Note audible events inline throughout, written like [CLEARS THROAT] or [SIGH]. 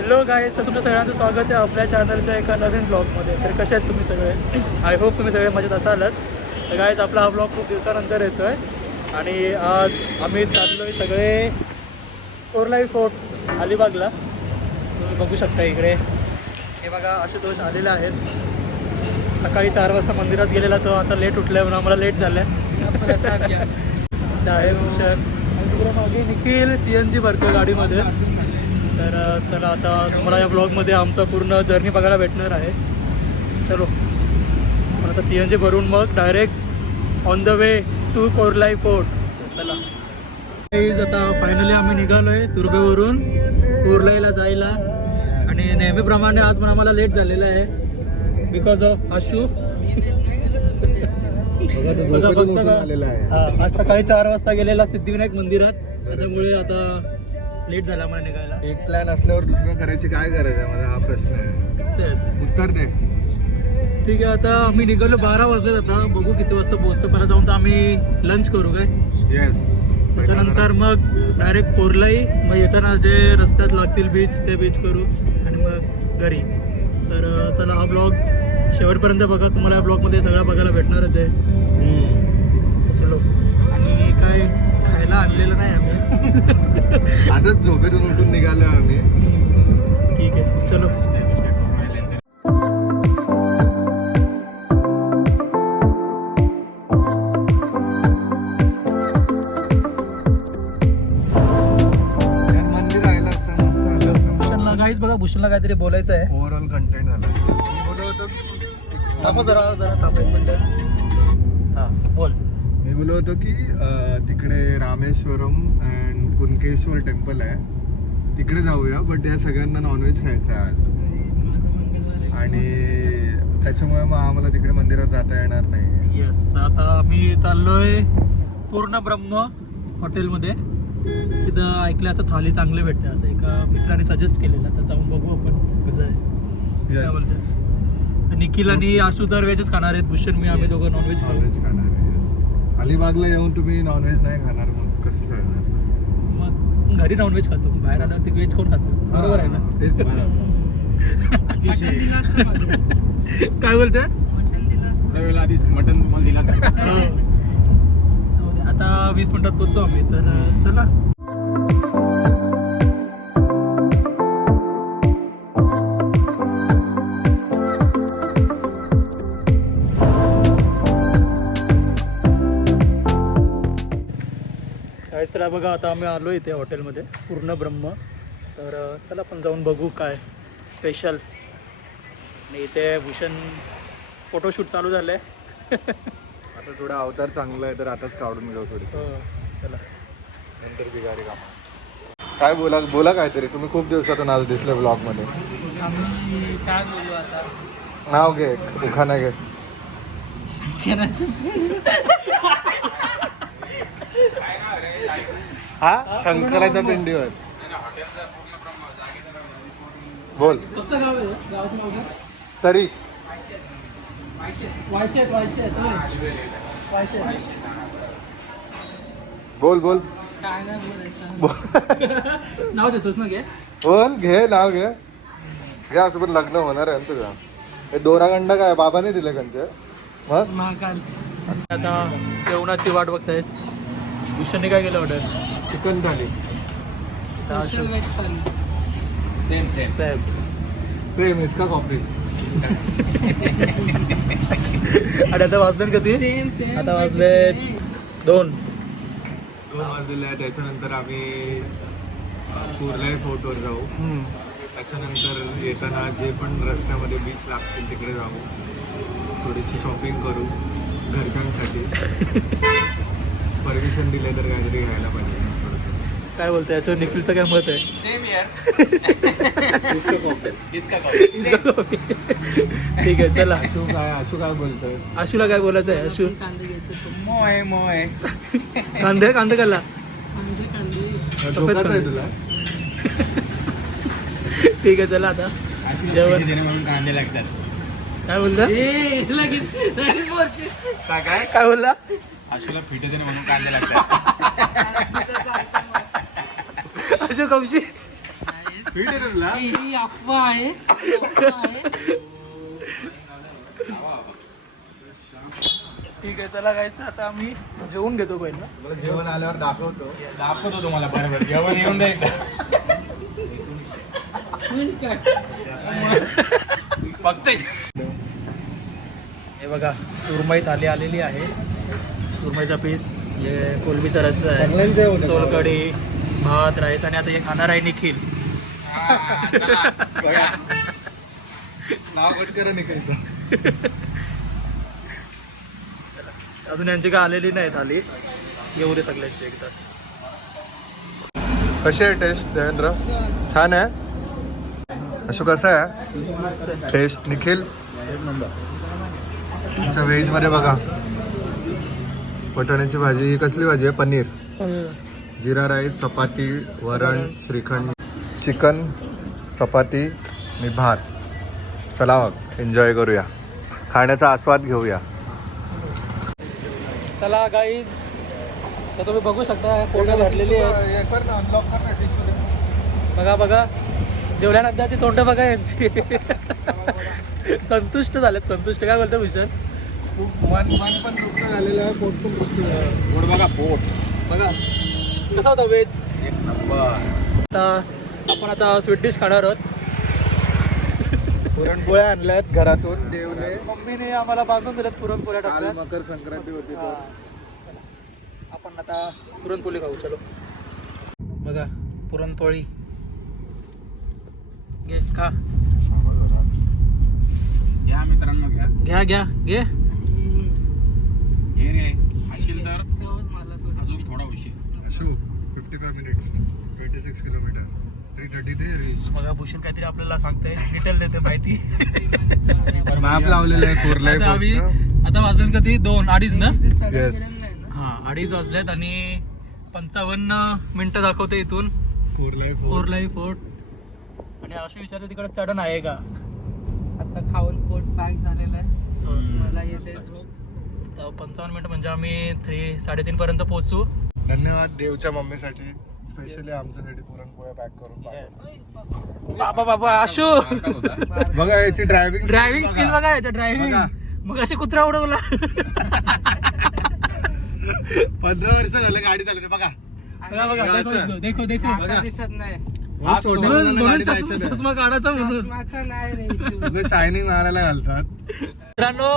Hello guys तर तुमचं सगळ्यांचं स्वागत आहे आपल्या चॅनलच्या एका नवीन ब्लॉगमध्ये तर कसे आहेत तुम्ही सगळे? आय होप तुम्ही सगळे मजेत असालच. तर गाईज आपला हा ब्लॉग खूप दिवसानंतर येतो आहे आणि आज आम्ही चाललो आहे सगळे कोरलाई फोर्ट अलिबागला. तुम्ही बघू शकता इकडे. हे बघा आशुतोष आलेले आहेत. सकाळी चार वाजता मंदिरात गेलेला तो आता लेट उठलाय म्हणून आम्हाला लेट झालं [LAUGHS] आहे आहे भूषण तिकडे मागे निखिल सी एन जी भरतो गाडीमध्ये. तर चला आता तुम्हाला या ब्लॉगमध्ये आमचा पूर्ण जर्नी बघायला भेटणार आहे. चलो. आता सी एन जी भरून मग direct on the way to Korlai fort चला. आता फायनली आम्ही निघालो आहे तुर्बेवरून कोरलाईला जायला. आणि नेहमीप्रमाणे आज पण आम्हाला लेट झालेलं आहे. Because of Ashu. बघा फक्त का- हा, आज सकाळी चार वाजता गेलेला सिद्धिविनायक मंदिरात. त्याच्यामुळे आता लेट झाला मला निघायला. एक प्लॅन असल्यावर दुसरं करायची काय गरज आहे माझा हा प्रश्न आहे. तेच. उत्तर दे. ठीक आहे आता आम्ही निघालो बारा वाजलेत आता. बघू किती वाजता पोहोचतो. परत जाऊन तर आम्ही लंच करू काय? येस त्याच्यानंतर मग डायरेक्ट कोरलाई मग येताना जे रस्त्यात लागतील बीच ते बीच करू. आणि मग घरी. तर चला हा ब्लॉग शेवटपर्यंत बघा. तुम्हाला या ब्लॉगमध्ये सगळं बघायला भेटणारच आहे. चलो. आणि काय खायला आणलेलं नाही आम्ही. [LAUGHS] असंच झोपेतून उठून निघालो आम्ही. ठीक आहे चलो. गाईच बघा भूषणला काहीतरी बोलायचं आहे. ओव्हरऑल कंटेंट झालं. थांबा जरा जरा थांबा एक मिनिट. हा बोल. मी बोलत होतो की तिकडे रामेश्वरम कुणकेश्वर टेम्पल आहे. तिकडे जाऊया बट या सगळ्यांना नॉनव्हेज खायचं आहे आज. आणि त्याच्यामुळे मग आम्हाला तिकडे मंदिरात जाता येणार नाही. येस तर आता आम्ही चाललोय पूर्ण ब्रह्म हॉटेलमध्ये. तिथं ऐकलं असं थाली चांगले भेटते असं एका मित्राने सजेस्ट केलेलं तर जाऊन बघू आपण कसं आहे. निखिल आणि आशू तर व्हेजच खाणार आहेत. भूषण मी आम्ही दोघं नॉनव्हेज नॉनव्हेज खाणार आहे. अलिबागला येऊन तुम्ही नॉनव्हेज नाही खाणार मग कसं चालणार? मग घरी नॉनव्हेज खातो बाहेर आल्यावर ते व्हेज कोण खातो? बरोबर आहे ना? तेच बरोबर. काय बोलते मटन तुम्हाला दिला हो. आता वीस मिनिटात पोहोचू आम्ही तर चला. चला बघा आता आम्ही आलो इथे हॉटेलमध्ये पूर्ण ब्रह्म. तर चला आपण जाऊन बघू काय स्पेशल आणि इथे भूषण फोटोशूट चालू झालं आहे आता थोडा अवतार चांगला आहे तर आताच काढून घेऊ थोडीस. हो चला. नंतर बिगारी काम. काय बोला बोला काहीतरी. तुम्ही खूप दिवसातून आज दिसले ब्लॉगमध्ये आम्ही काय बोलू आता नाव घे उखाना घे. हा? शंकराच्या पिंडीवर. बोल. सरी. बोल बोल. [LAUGHS] नाव घेतोस ना घे. बोल घे नाव घे. घे असं पण लग्न होणार आहे तुझं. हे दोरागंड काय? बाबाने दिले कंचे मग आता जेवणाची वाट बघतायत. भूषणने काय केलं order chicken thali. Same same साहेब सेम इसका कॉफी आणि आता वाजले कधी? आता वाजले दोन. दोन वाजलेले आहे त्याच्यानंतर आम्ही कुर्लाई फोर्टवर जाऊ. हम्म. त्याच्यानंतर येताना जे पण रस्त्यामध्ये बीच लागतील तिकडे जाऊ. थोडीशी शॉपिंग करू. घरच्यांसाठी. [LAUGHS] परमिशन दिले तर काहीतरी घ्यायला पाहिजे. काय बोलतोय? याच्यावर निखिलचं काय मत आहे? सेम यार इसका कॉफी इसका कॉफी ठीक आहे चला. आशू काय आशू काय बोलतोय? आशूला काय बोलायचं आहे आशू. मोय मोय. कांदे कांदे. तुला? ठीक आहे चला आता. जेवण. देणे म्हणून कांदे लागतात. काय बोलता काय काय? काय बोलला? आशूला फिटे देणे म्हणून कांदे लागतात अशोक कौशी. फिट आहे तुला ही अफवा आहे. ही ठीक आहे चला गाईस आता आम्ही जेवून घेतो पहिलं. मला जेवण आल्यावर दाखवतो. दाखवतो तुम्हाला बरोबर. जेवण येऊन दे एकदा फुल कट फक्त हे बघा सुरमई थाली आलेली आहे. सुरमईचा पीस कोलबीचा रस्सा आहे. होतं. सोलकढी भात राईस आणि आता हे खाणार आहे निखिल. अजून यांची काय आलेली नाही थाली येऊ दे सगळ्यांची एकदाच. कशी आहे टेस्ट देवेंद्र? छान आहे? अशोक कसं आहे? टेस्ट निखिल? एक नंबर तुमच्या व्हेजमध्ये बघा. वटाण्याची भाजी कसली भाजी आहे? पनीर. जिरा राईस चपाती वरण श्रीखंड चिकन चपाती आणि भात. चला मग एन्जॉय करूया. खाण्याचा आस्वाद घेऊया. चला गाईज तर तुम्ही बघू शकता फोटो घातलेली आहे बघा बघा. जेवल्यानंतर ती तोंड बघा यांची. [LAUGHS] संतुष्ट झालेत संतुष्ट. काय बोलतो भूषण? मन मन पण तृप्त झालेलं आहे पोट पण झालं पोट बघा पोट. बघा. कसा होता व्हेज एक नंबर. आता आपण आता स्वीट डिश खाणार आहोत. पुरणपोळ्या आणल्यात घरातून देवने. मम्मीने आम्हाला बांधून दिल्यात पुरणपोळ्या काल टाकल्यात. मकर संक्रांती होती हा. आपण आता पुरणपोळी खाऊ चलो. बघा पुरणपोळी. घे खा. घ्या मित्रांनो घ्या. घ्या घ्या घे. हे रे असेल तर मला थोडी अजून थोडा उशीर. Ashok fifty five minutes twenty six kilometre three thirty ते रीच बघा भूषण काहीतरी आपल्याला सांगते डिटेल देते माहिती. [LAUGHS] मॅप लावलेलं आहे कोरलाई आता आम्ही. आता वाजून कधी? दोन अडीच ना? Yes. हा अडीच वाजल्यात आणि पंचावन्न मिनिटं दाखवते इथून. कोरलाई फोर्ट कोरलाई फोर्ट आणि अशी विचारते तिकडे चढण आहे का? आता खाऊन पोट पॅक झालेलं आहे. मला येते झोप. तर पंचावन्न मिनिटं म्हणजे आम्ही थ्री साडेतीन पर्यंत पोहोचू. धन्यवाद देवच्या मम्मीसाठी. स्पेशली आमच्यासाठी पुरणपोळ्या पॅक करून. बाबा बाबा आशू. बघा याची ड्रायव्हिंग ड्रायव्हिंग स्किल बघा. याच्या ड्रायव्हिंग. मग अशी कुत्रा उडवला. पंधरा वर्ष झाले गाडी चालवते बघा. बघा देखो असं. देखो दिसत नाही. चष्मा काढायचा म्हणून. शायनिंग मारायला घालतात. मित्रांनो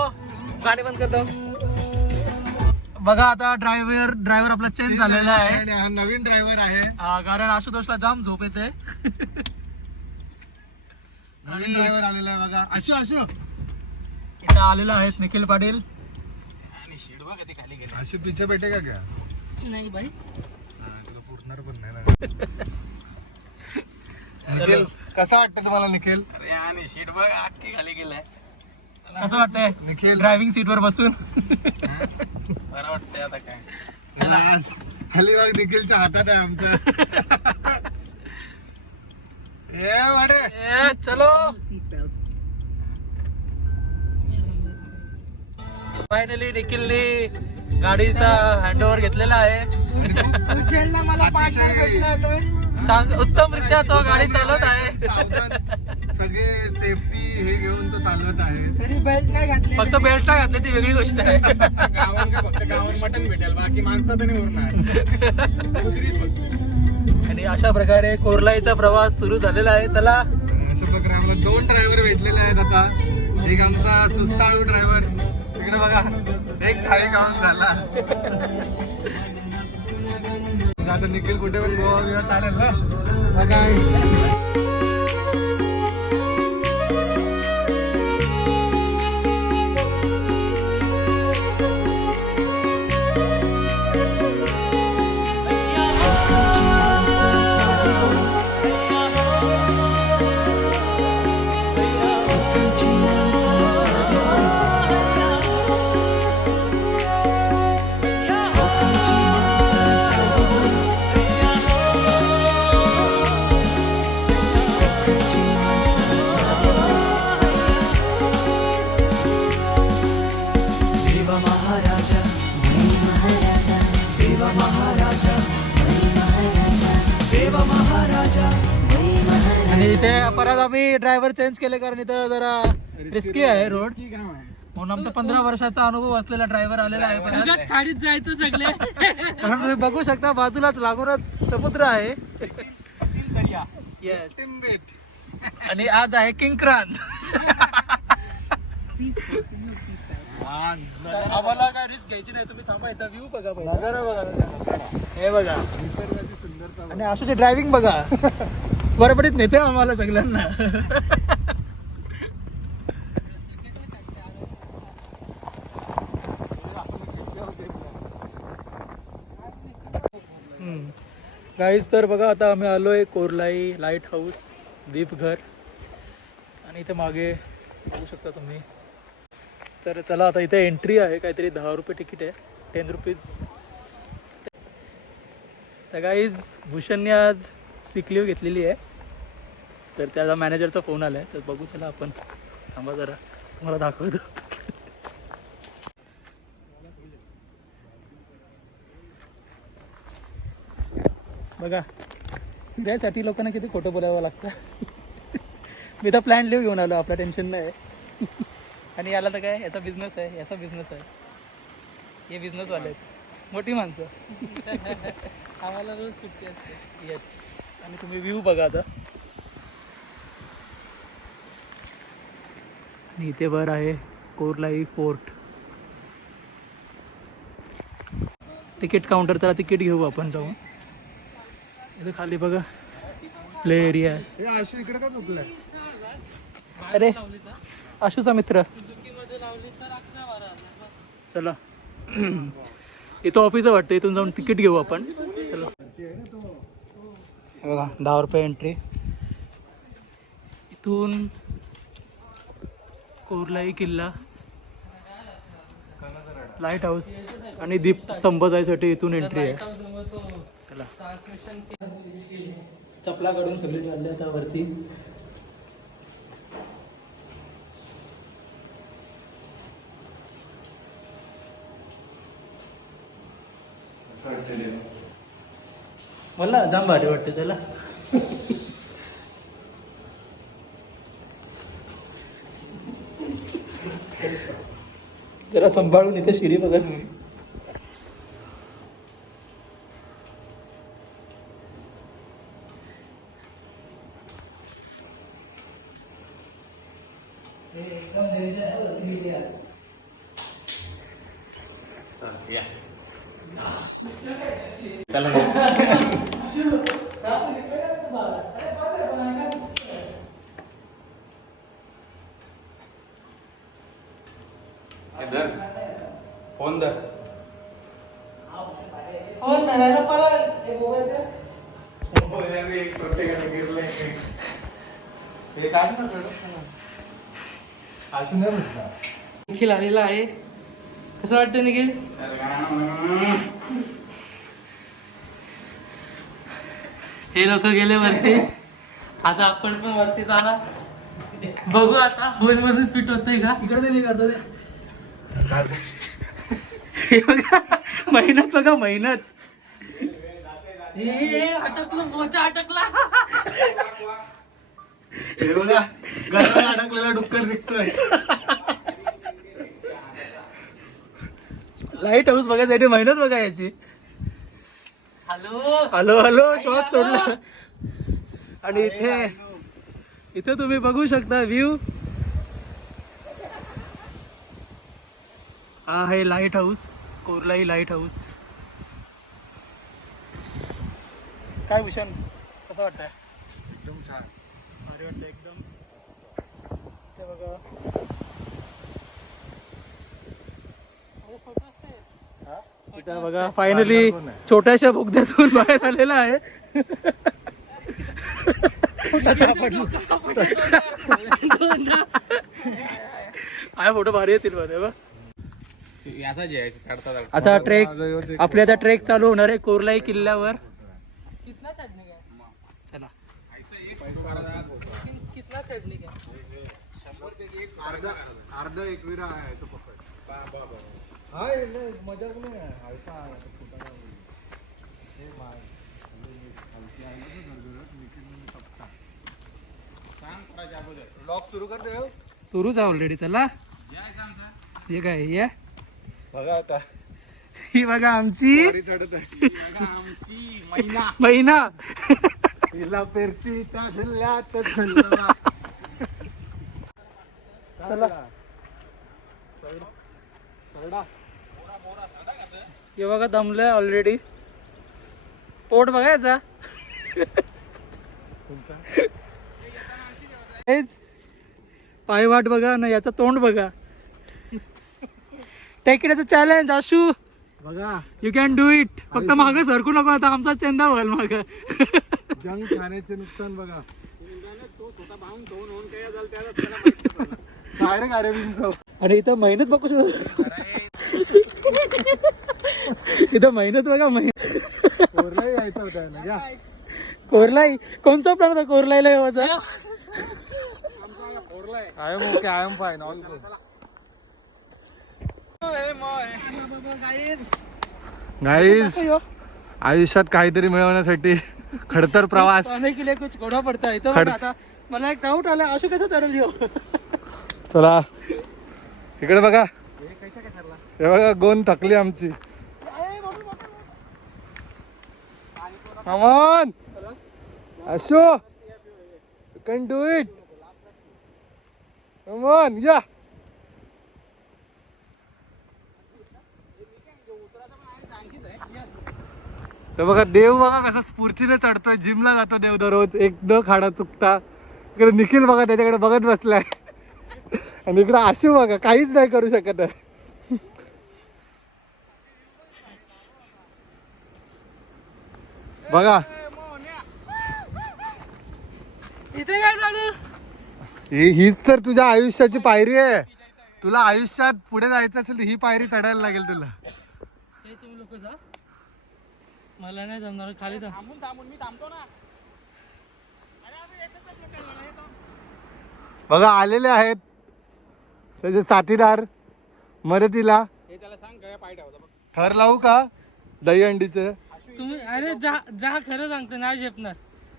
गाणी बंद करतो बघा आता ड्रायव्हर ड्रायव्हर आपला चेंज झालेला आहे. आणि हा नवीन ड्रायव्हर आहे. हा, कारण आशुतोषला जाम झोप येते. नवीन ड्रायव्हर आलेला आहे बघा. अशो अशो इथं आलेला आहेत निखिल पाटील. आणि शेड बघ कधी खाली गेले. अशी पिछे पेटे का क्या? नाही बाई. हा, तुला पुरणार पण नाही ना. [LAUGHS] निखिल कसा वाटतं तुम्हाला निखिल? अरे आणि शेड बघ अख्खी खाली गेलाय. कसं वाटतंय? निखिल. ड्रायव्हिंग सीट वर बसून? बरं वाटतंय आता काय. अलिबाग निखिलच्या हातात आहे आमचं. ए वाडे. ए, चलो. फायनली निखिलनी गाडीचा हँडओव्हर घेतलेला आहे. अतिशय- भेटला तो. चांग- उत्तमरित्या तो गाडी चालवत आहे. सगळे सेफ्टी हे घेऊन तो चालवत आहे तरी बेल्ट नाही घातले फक्त बेल्ट नाही घातली ती वेगळी गोष्ट आहे. गावात का फक्त गावात मटण भेटेल बाकी माणसं तर नाही उरणार आणि अशा प्रकारे कोरलाईचा प्रवास सुरू झालेला आहे. चला. अशा प्रकारे आम्हाला दोन ड्रायव्हर भेटलेले आहेत आता. एक आमचा सुस्ताळू ड्रायव्हर तिकडे बघा. एक थाळी खाऊन झाला. आता निखिल कुठे पण गोवा बिवा चालेल ना. बघा. ड्रायव्हर चेंज केले कारण इथं जरा रिस्की आहे रोड म्हणून आमचा पंधरा वर्षाचा अनुभव असलेला ड्रायव्हर आलेला आहे परत. खाडीत जायचं सगळे. कारण तुम्ही बघू शकता बाजूलाच लागूनच समुद्र आहे. येस आणि आज आहे किंक्रांत आम्हाला काय रिस्क घ्यायची नाही तुम्ही थांबा इथं व्ह्यू बघा बघा. हे बघा. निसर्गाची सुंदरता आणि आशूची ड्रायव्हिंग बघा. [LAUGHS] बरोबरीत नेते आम्हाला सगळ्यांना. गाईज तर बघा आता आम्ही आलोय कोरलाई लाइट हाऊस दीपघर आणि इथे मागे बघू शकता तुम्ही. तर चला आता इथे एंट्री आहे. काहीतरी दहा रुपये तिकीट आहे. टेन रुपीज तर गाईज भूषणने आज सिक लीव घेतलेली आहे. तर त्याचा मॅनेजरचा फोन आला आहे तर बघू चला आपण. थांबा जरा. तुम्हाला दाखवतो. बघा. फिरायसाठी लोकांना किती खोटं बोलावं लागतं. मी तर प्लॅन लिव्ह घेऊन आलो. आपला टेन्शन नाही आणि याला तर काय? याचा बिझनेस आहे. याचा बिझनेस आहे. हे बिझनेसवाले आहेत. मोठी माणसं. आम्हाला रोज सुट्टी असते. येस आणि तुम्ही व्ह्यू बघा आता. आणि इथे वर आहे कोरलाई फोर्ट. तिकीट काउंटर तर तिकीट घेऊ आपण जाऊन. इथे खाली बघा. प्ले एरिया आहे. हे आशू इकडे का झोपलाय? अरे आशूचा मित्र. चला. [CLEARS THROAT] इथं ऑफिस आहे वाटतं इथून जाऊन तिकीट घेऊ आपण. चला. हे बघा दहा रुपये एंट्री इथून कोरलाई किल्ला लाइट हाऊस आणि दीप स्तंभ जायसाठी इथून एंट्री आहे. चला. चपला काढून सगळे चालले आता वरती. मला जाम भारी वाटते चला जरा सांभाळून इथे शिरी बघा तुम्ही फोन दर फोन धरायला परत हे. काढ ना थोडं. आशू नाही बसला निखिल आलेला आहे. कसं वाटतं निखिल? हे लोक गेले वरती. आता आपण पण वरती जाणार. बघू आता फोन मधून फिट होतंय का? इकडे ते मी करतो ते बघा मेहनत बघा मेहनत. ए अटकलं मोचा अटकला. हे बघा अडकलेला डुक्कर निघतोय. लाइट हाऊस बघायसाठी मेहनत बघा याची हॅलो हॅलो हॅलो श्वास सोडला. आणि इथे इथे तुम्ही बघू शकता व्ह्यू हा आहे lighthouse Korlai lighthouse काय भूषण? कसं वाटतंय? एकदम छान. भारी वाटतं एकदम. ते बघा. इथं बघा फायनली छोट्याशा बोगद्यातून बाहेर आलेला आहे. फोटो भारी येतील बघ बघ. याचा जे आहे चढता चढता. आता ट्रेक एक आपली आता ट्रेक चालू होणार आहे कोरलाई किल्ल्यावर. कितना चढणे का चला। कितना चढणे का अर्धा अर्धा एकविरा आहे तो पकड। नाही, मजाक नाही। आहे. हलका. हे. हलकी आहे ना गरगरत, निखिल पक्का. ब्लॉग सुरू कर देव सुरूच आहे ऑलरेडी चला। हे काय ये? बघा आता। ही बघा आमची। वारी आहे [LAUGHS] महिना. तिला पेरतीच्या झल्ल्यात झल्ला. चला. हे बघा दमलंय ऑलरेडी पोट बघायचा पाय वाट बघा ना याचा तोंड बघा. [LAUGHS] टेकिण्याचं चॅलेंज आशू. बघा. यू कॅन डू इट फक्त मागं सरकू नको आता आमचा चेंदा व्हाल माग. जंक खाण्याचे नुकसान बघा. डायरेक्ट आणि इथं मेहनत बघू इथं मेहनत बघा मेहनत कोरला यायचा होता कोरलाई कोणचा प्राण होता? कोरलाईला येवाचा I am okay I am fine all good guys आयुष्यात काहीतरी मिळवण्यासाठी खडतर प्रवास. पाने कुछ पडता है तो खड- आता मला एक डाऊट आला आशू कसं चढल हो चला. इकडे बघा. हे बघा गोन थकली आमची. अमन! अशो you can do it Aman या. तर बघा देव बघा कसा स्फूर्तीने चढतोय. जिमला जातो देव दररोज. एकदा खाडा चुकता. इकडे निखिल बघा त्याच्याकडे बघत बसलाय. आणि इकडे आशू बघा काहीच नाही करू शकत आहे. बघा. इथे काय ही हीच तर तुझ्या आयुष्याची पायरी आहे. तुला आयुष्यात पुढे जायचं असेल तर ही पायरी चढायला लागेल तुला. तुम्ही लोक जा. मला नाही जमणार खाली जा थांबून थांबून मी थांबतो ना. बघा आलेले आहेत. त्याचे साथीदार मदतीला. हे त्याला सांग काय पाय ठेवता बघ. थर लावू का? दही अंडीचे. तुम्ही अरे जा जा खरं सांगतो नाही झेपणार.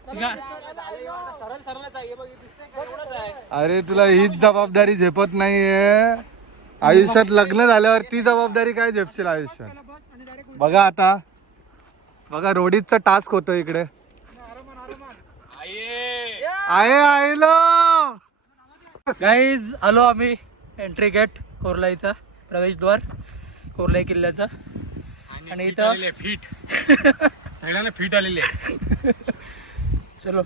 गा- सरळ सरळच आहे हे बघ हे दिसतंय का? एवढंच आहे. अरे तुला हीच जबाबदारी झेपत नाहीये. आयुष्यात लग्न झाल्यावर ती जबाबदारी काय झेपशील आयुष्यात? बघा आता. बघा रोडीचा टास्क होतो इकडे. आहे आयलो. गाईज आलो आम्ही एंट्री गेट कोरलाईचा प्रवेशद्वार कोरलाई किल्ल्याचा. आणि इथं फिट [LAUGHS] सगळ्यांना फिट आलेली आहे. चलो.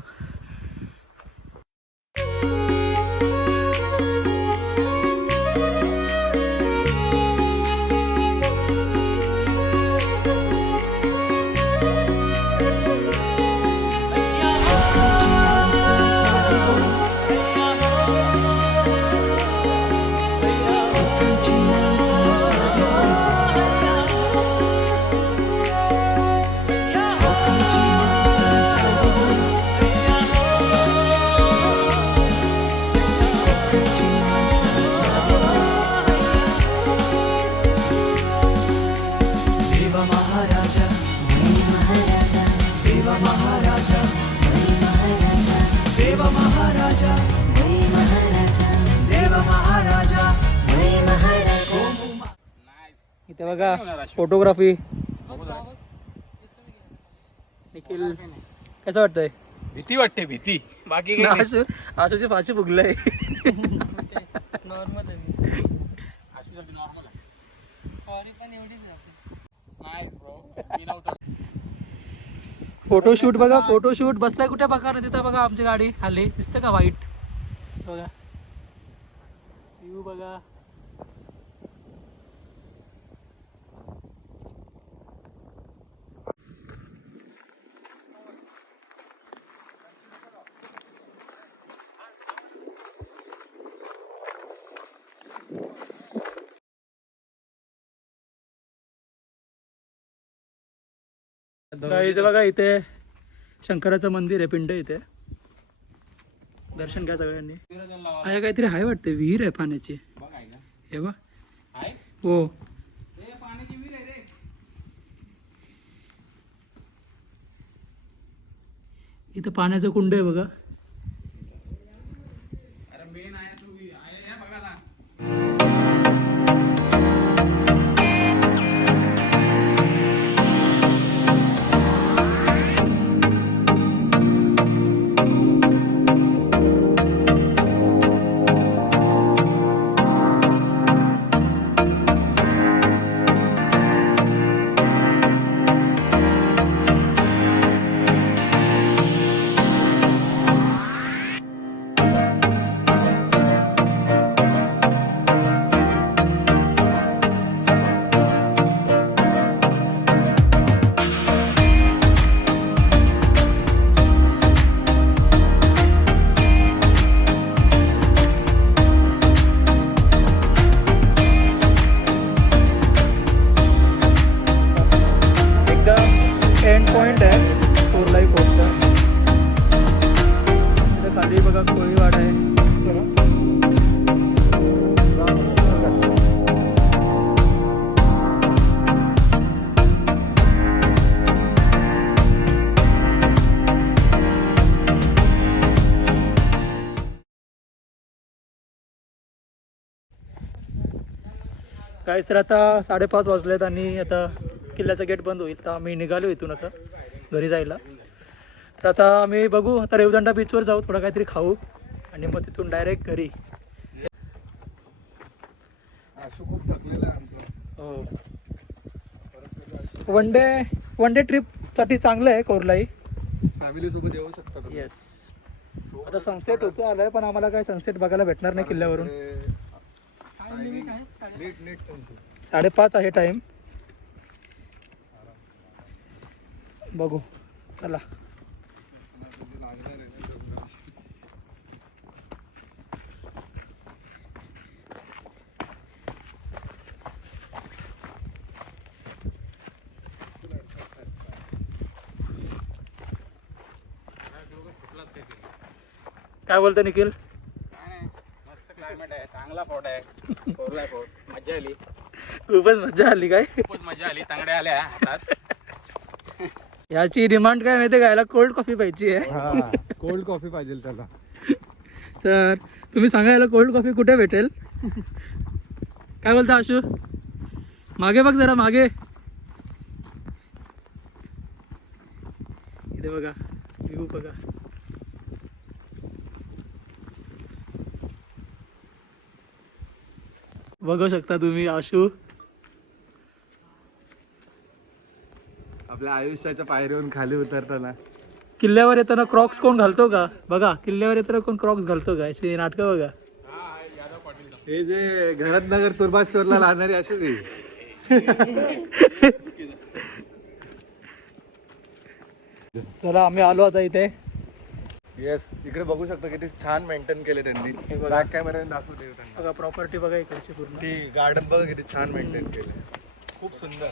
इथे बघा फोटोग्राफी निखिल कसं वाटतंय? भीती वाटते भीती. बाकी. आशू आशूची फाशी फुगलंय. नॉर्मल आहे. मी आशुसाठी normal आहे. सॉरी पण एवढीच आहे आपली. Nice bro. मी नव्हतो फोटोशूट बघा फोटोशूट बसलाय कुठे बघा तिथं बघा आमची गाडी. हल्ली दिसतं का वाईट बघा. व्ह्यू बघा. इथे बघा इथे शंकराचं मंदिर आहे पिंड इथे. दर्शन घ्या सगळ्यांनी. आहे काहीतरी आहे वाटते विहीर आहे पाण्याची. हे बा हो. इथं पाण्याचं कुंड आहे बघा. बघा कोळीवाड आहे? काय तर आता साडेपाच वाजलेत आणि आता किल्ल्याचं गेट बंद होईल. तर आम्ही निघालो इथून आता घरी जायला. तर आता आम्ही बघू. आता रेवदंडा बीचवर जाऊ. थोडं काहीतरी खाऊ. आणि मग तिथून डायरेक्ट घरी. हो. वन डे वन डे ट्रिपसाठी चांगलं आहे कोरलाई. फॅमिली सोबत येऊ शकता तुम्ही. येस आता सनसेट होतो आलाय पण आम्हाला काय सनसेट बघायला भेटणार नाही किल्ल्यावरून. साडेपाच आहे टाईम बघू. चला. तुझं लागणार आहे ना. काय बोलतो निखिल? मस्त क्लायमेट आहे चांगला फोट आहे. कोरला फोट मजा आली. खूपच मजा आली काय? खूपच मजा आली तांगड्या आल्या हातात. [LAUGHS] याची डिमांड काय माहिती का? याला कोल्ड कॉफी पाहिजे आहे. हा कोल्ड कॉफी पाहिजे त्याला. तर तुम्ही सांगा याला कोल्ड कॉफी कुठे भेटेल? काय बोलता आशू? मागे बघ जरा मागे. इथे बघा व्ह्यू बघा. बघू शकता तुम्ही आशू. आपल्या आयुष्याच्या पायरीवरून खाली उतरताना. किल्ल्यावर येताना क्रॉक्स कोण घालतो का? बघा किल्ल्यावर येताना कोण क्रॉक्स घालतो का? अशी नाटकं बघा. हे जे घरात नगर तुर्बाश्वरला लागणारे असेच. चला आम्ही आलो आता इथे. येस इकडे बघू शकतो किती छान मेंटेन केले त्यांनी. बघा. बॅक त्यांना. बघा प्रॉपर्टी बघा इकडची पूर्ण. ती गार्डन बघा किती छान मेंटेन केले खूप सुंदर.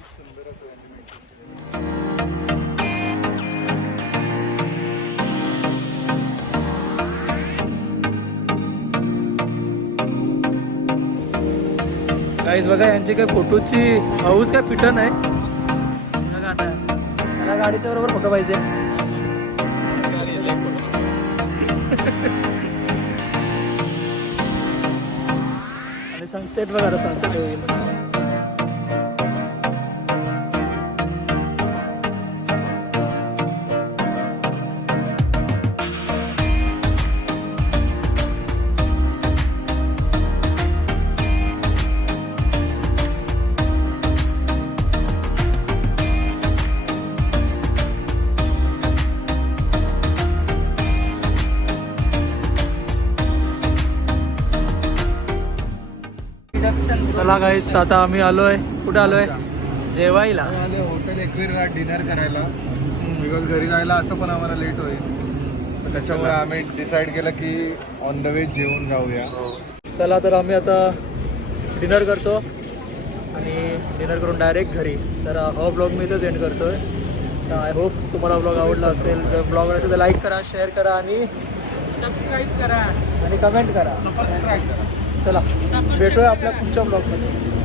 सुंदर असं गाईज बघा यांची काय फोटोची हाऊस काय पिटन आहे मला गाडीच्या बरोबर फोटो पाहिजे. आणि सनसेट बघा सनसेट होईल. गाईज आता आम्ही आलोय. कुठे आलोय? जेवायला. आम्ही आले हॉटेल एकवीरला डिनर करायला. बिकॉज घरी जायला असं पण आम्हाला लेट होईल. त्याच्यामुळे आम्ही डिसाईड केलं की ऑन द वे जेवून जाऊया. चला तर आम्ही आता डिनर करतो. आणि डिनर करून डायरेक्ट घरी. तर हा ब्लॉग मी इथंच एंड करतोय. तर आय होप तुम्हाला ब्लॉग आवडला असेल. जर ब्लॉग असेल तर लाईक करा शेअर करा आणि सबस्क्राईब करा. आणि कमेंट करा. सबस्क्राईब करा. चला भेटूया आपल्या पुढच्या ब्लॉगमध्ये